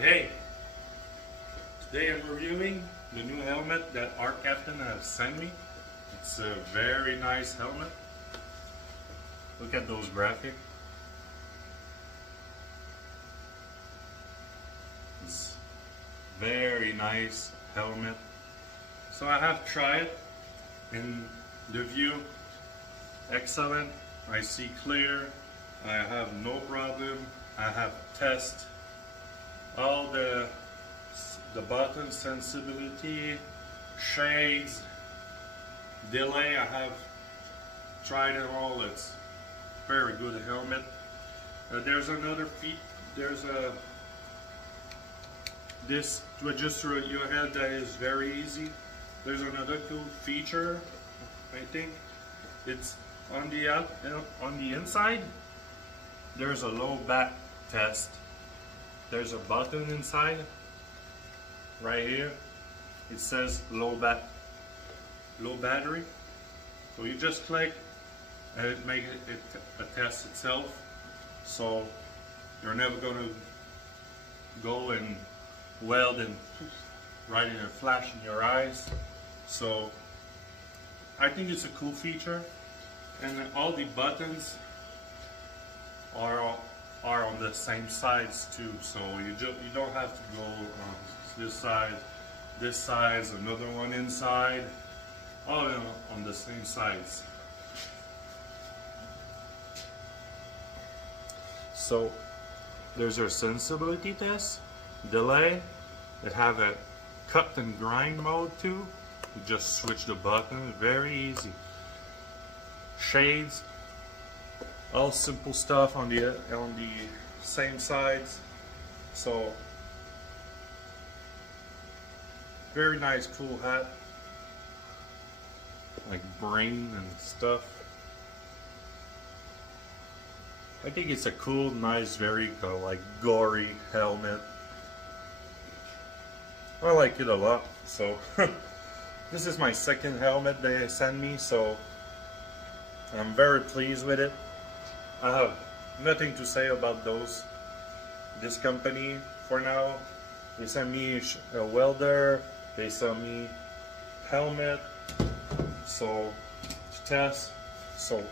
Hey, today I'm reviewing the new helmet that Arccaptain has sent me. It's a very nice helmet. Look at those graphics. It's very nice helmet. So I have tried in the view. Excellent. I see clear. I have no problem. I have tested all the button sensibility, shades, delay. I have tried it all. It's very good helmet. There's another feat. There's this to adjust your head that is very easy. There's another cool feature. I think it's on the inside. There's a low back test. There's a button inside right here. It says low battery. So you just click and it makes it a test itself. So you're never gonna go and weld and right in a flash in your eyes. So I think it's a cool feature, and all the buttons are on the same sides too. So you don't have to go on this side, another one inside, all on the same sides. So there's a sensibility test, delay. It have a cut and grind mode too. You just switch the button, very easy. Shades, all simple stuff on the same sides. So very nice, cool hat, like brain and stuff. I think it's a cool, nice, very like gory helmet. I like it a lot. So this is my second helmet they sent me, so I'm very pleased with it. I have nothing to say about this company for now. They sent me a welder, they sent me helmet, so to test. So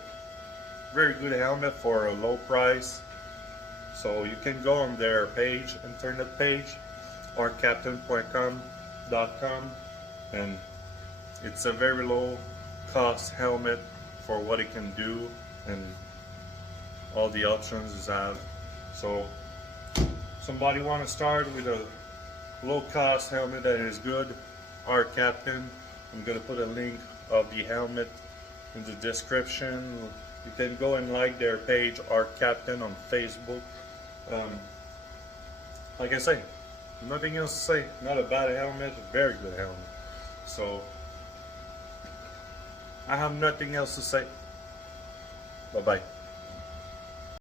very good helmet for a low price. So you can go on their page, internet page, arccaptain.com, and it's a very low cost helmet for what it can do and all the options it has. So somebody want to start with a low cost helmet that is good, Arccaptain. I'm gonna put a link of the helmet in the description. You can go and like their page, Arccaptain, on Facebook. Like I say, nothing else to say. Not a bad helmet, a very good helmet. So I have nothing else to say. Bye bye.